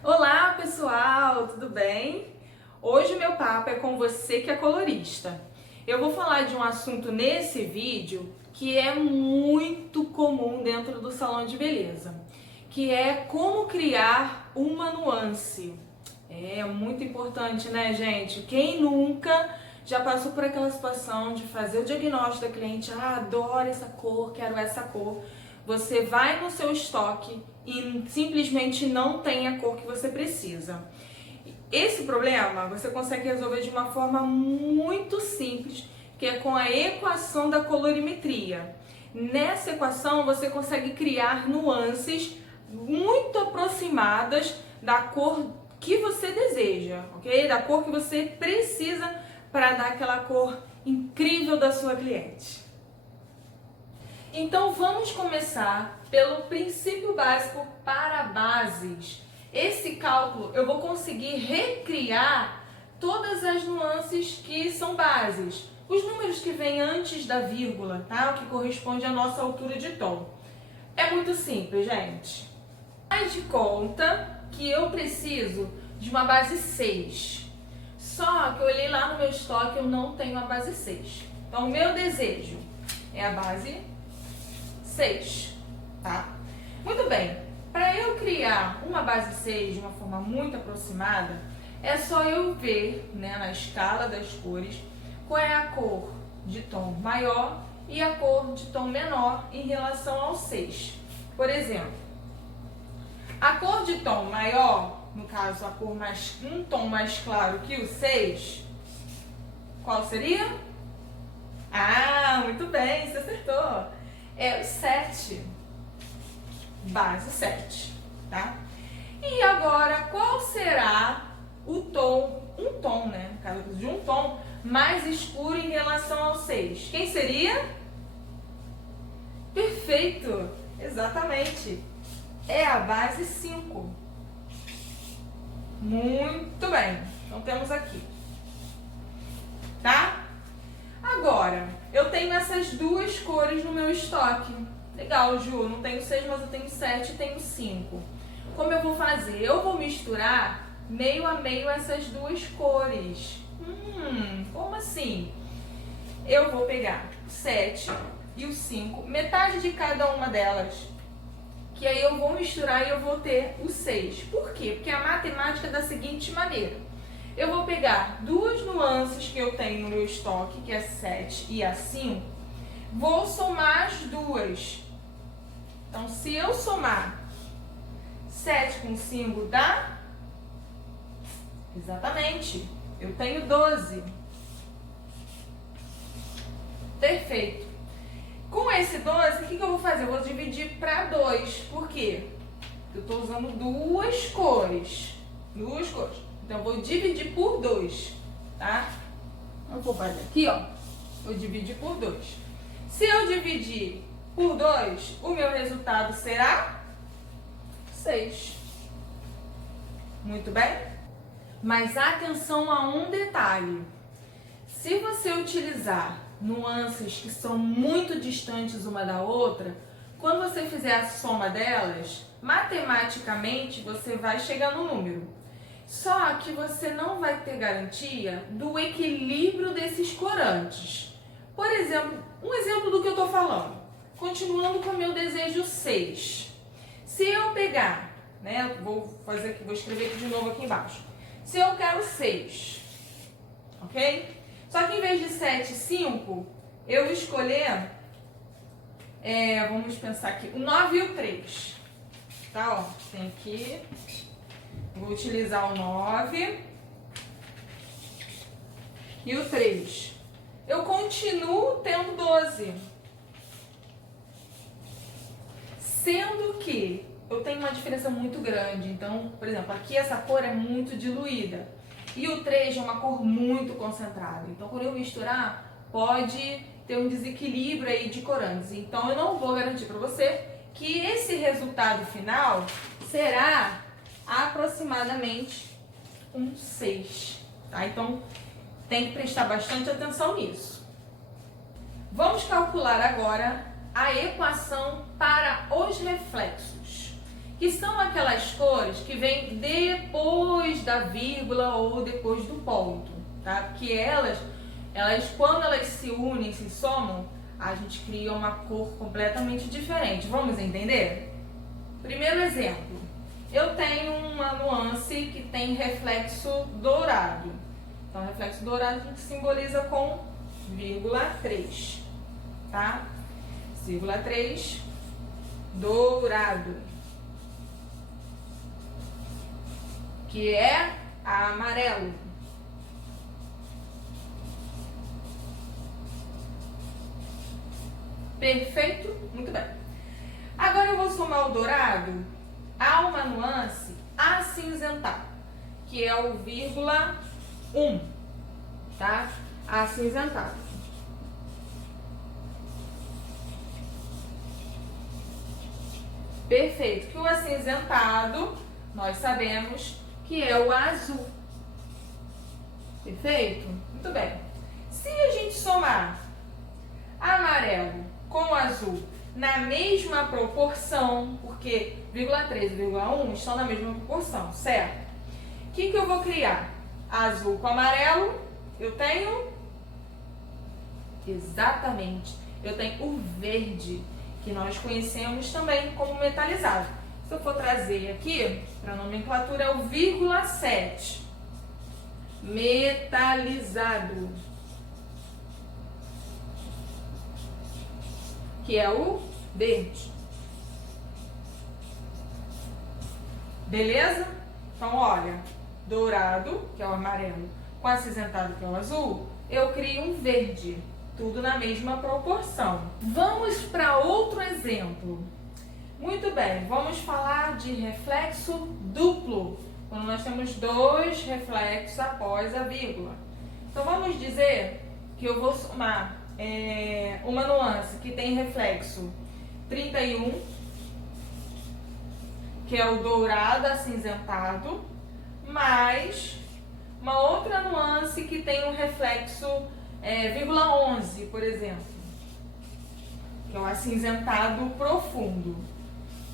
Olá pessoal, tudo bem? Hoje o meu papo é com você que é colorista. Eu vou falar de um assunto nesse vídeo que é muito comum dentro do salão de beleza, que é como criar uma nuance. É muito importante, né, gente? Quem nunca já passou por aquela situação de fazer o diagnóstico da cliente, adoro essa cor, quero essa cor. Você vai no seu estoque e simplesmente não tem a cor que você precisa. Esse problema você consegue resolver de uma forma muito simples, que é com a equação da colorimetria. Nessa equação você consegue criar nuances muito aproximadas da cor que você deseja, ok? Da cor que você precisa para dar aquela cor incrível da sua cliente. Então vamos começar pelo princípio básico para bases. Esse cálculo eu vou conseguir recriar todas as nuances que são bases. Os números que vêm antes da vírgula, tá? O que corresponde à nossa altura de tom. É muito simples, gente. Faz de conta que eu preciso de uma base 6. Só que eu olhei lá no meu estoque e eu não tenho a base 6. Então o meu desejo é a base 6, tá? Muito bem, para eu criar uma base 6 de uma forma muito aproximada, é só eu ver, né, na escala das cores, qual é a cor de tom maior e a cor de tom menor em relação ao 6. Por exemplo, a cor de tom maior, no caso a cor um tom mais claro que o 6, qual seria? Ah, muito bem, você acertou! É o 7, base 7, tá? E agora, qual será o tom, um tom, né? No caso de um tom mais escuro em relação ao 6? Quem seria? Perfeito, exatamente. É a base 5. Muito bem, então temos aqui, tá? Agora, eu tenho essas duas cores no meu estoque. Legal, Ju, não tenho 6, mas eu tenho 7 e tenho 5. Como eu vou fazer? Eu vou misturar meio a meio essas duas cores. Como assim? Eu vou pegar o 7 e o 5, metade de cada uma delas, que aí eu vou misturar e eu vou ter o 6. Por quê? Porque a matemática é da seguinte maneira. Eu vou pegar duas nuances que eu tenho no meu estoque, que é a 7 e a 5, vou somar as duas. Então, se eu somar 7 com 5 dá? Exatamente, eu tenho 12. Perfeito. Com esse 12, o que eu vou fazer? Eu vou dividir para 2. Por quê? Porque eu estou usando duas cores. Duas cores. Então, eu vou dividir por 2, tá? Eu vou fazer aqui, ó. Vou dividir por 2. Se eu dividir por 2, o meu resultado será 6. Muito bem? Mas atenção a um detalhe. Se você utilizar nuances que são muito distantes uma da outra, quando você fizer a soma delas, matematicamente você vai chegar no número. Só que você não vai ter garantia do equilíbrio desses corantes. Por exemplo, um exemplo do que eu estou falando. Continuando com o meu desejo 6. Se eu pegar, né, vou escrever aqui de novo aqui embaixo. Se eu quero 6, ok? Só que em vez de 7 e 5, eu vou escolher, vamos pensar aqui, o 9 e o 3. Tá, ó, tem aqui... Vou utilizar o 9 e o 3. Eu continuo tendo 12. Sendo que eu tenho uma diferença muito grande. Então, por exemplo, aqui essa cor é muito diluída. E o 3 é uma cor muito concentrada. Então, quando eu misturar, pode ter um desequilíbrio aí de corantes. Então, eu não vou garantir para você que esse resultado final será aproximadamente um 6, tá? Então, tem que prestar bastante atenção nisso. Vamos calcular agora a equação para os reflexos. que são aquelas cores que vêm depois da vírgula ou depois do ponto, tá? Porque elas quando elas se unem, se somam, a gente cria uma cor completamente diferente. Vamos entender? Primeiro exemplo, eu tenho uma nuance que tem reflexo dourado. Então, reflexo dourado a gente simboliza com vírgula 3, tá? Vírgula 3, dourado, que é amarelo. Perfeito? Muito bem. Agora eu vou somar o dourado a uma nuance acinzentada, que é o vírgula 1, tá? Acinzentado. Perfeito. Que o acinzentado, nós sabemos que é o azul. Perfeito? Muito bem. Se a gente somar amarelo com azul na mesma proporção, porque vírgula 3 e vírgula 1 estão na mesma proporção, certo? O que eu vou criar? Azul com amarelo, eu tenho... Exatamente. Eu tenho o verde, que nós conhecemos também como metalizado. Se eu for trazer aqui, para a nomenclatura, é o vírgula 7. Metalizado. Que é o verde. Beleza? Então, olha, dourado, que é o amarelo, com acinzentado, que é o azul, eu crio um verde. Tudo na mesma proporção. Vamos para outro exemplo. Muito bem, vamos falar de reflexo duplo, quando nós temos dois reflexos após a vírgula. Então, vamos dizer que eu vou somar uma nuance que tem reflexo 31, que é o dourado acinzentado, mais uma outra nuance que tem um reflexo vírgula 11, por exemplo, que é o acinzentado profundo.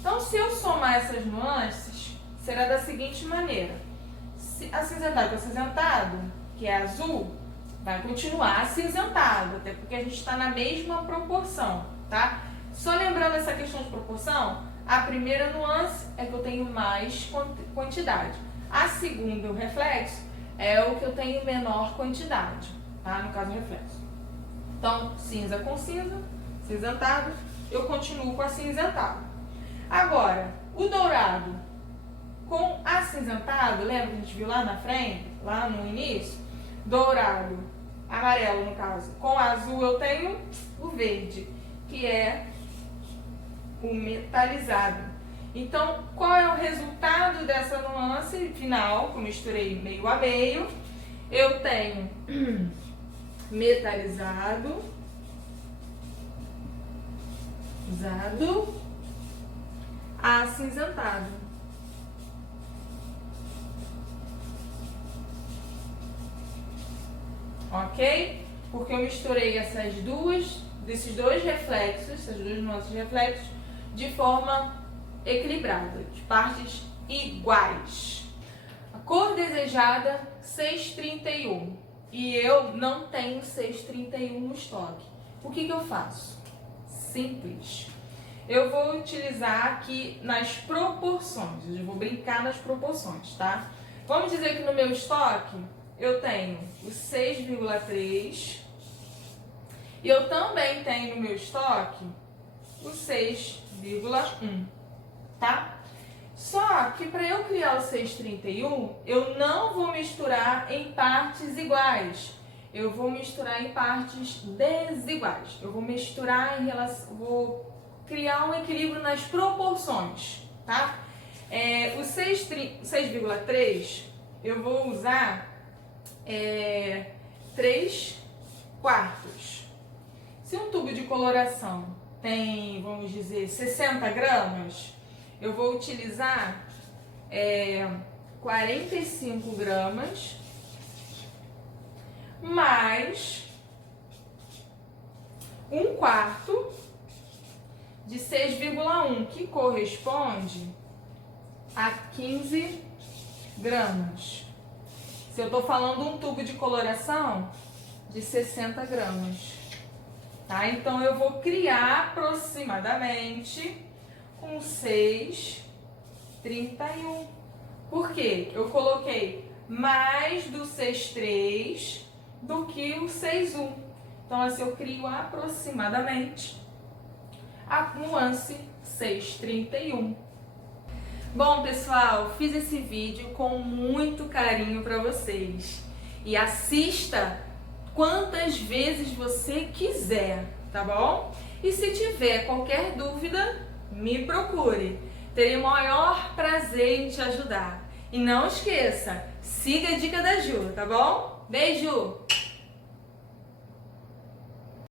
Então, se eu somar essas nuances, será da seguinte maneira. Acinzentado com acinzentado, que é azul, vai continuar acinzentado, até porque a gente está na mesma proporção, tá? Só lembrando essa questão de proporção, a primeira nuance é que eu tenho mais quantidade. A segunda, o reflexo, é o que eu tenho menor quantidade, tá? No caso, o reflexo. Então, cinza com cinza, cinzentado, eu continuo com acinzentado. Agora, o dourado com acinzentado, lembra que a gente viu lá na frente, lá no início? Dourado, amarelo no caso, com azul eu tenho o verde, que é o metalizado. Então, qual é o resultado dessa nuance final, que eu misturei meio a meio? Eu tenho metalizado, acinzentado. Ok? Porque eu misturei desses dois reflexos, essas duas nuances de reflexos, de forma equilibrada, de partes iguais. A cor desejada, 631. E eu não tenho 631 no estoque. O que eu faço? Simples. Eu vou utilizar aqui nas proporções. Eu vou brincar nas proporções, tá? Vamos dizer que no meu estoque eu tenho o 6,3 e eu também tenho no meu estoque o 6,1, tá? Só que para eu criar o 631, eu não vou misturar em partes iguais. Eu vou misturar em partes desiguais. Eu vou misturar em relação, vou criar um equilíbrio nas proporções, tá? O 6,3 eu vou usar 3 quartos. Se um tubo de coloração tem, vamos dizer, 60 gramas, eu vou utilizar 45 gramas mais 1/4 de 6,1, que corresponde a 15 gramas. Se eu estou falando um tubo de coloração, de 60 gramas. Tá? Então, eu vou criar aproximadamente com 6,31. Por quê? Eu coloquei mais do 6,3 do que o 6,1. Então, assim, eu crio aproximadamente a nuance 6,31. Bom, pessoal, fiz esse vídeo com muito carinho para vocês. E assista quantas vezes você quiser, tá bom? E se tiver qualquer dúvida, me procure. Terei o maior prazer em te ajudar. E não esqueça, siga a dica da Ju, tá bom? Beijo!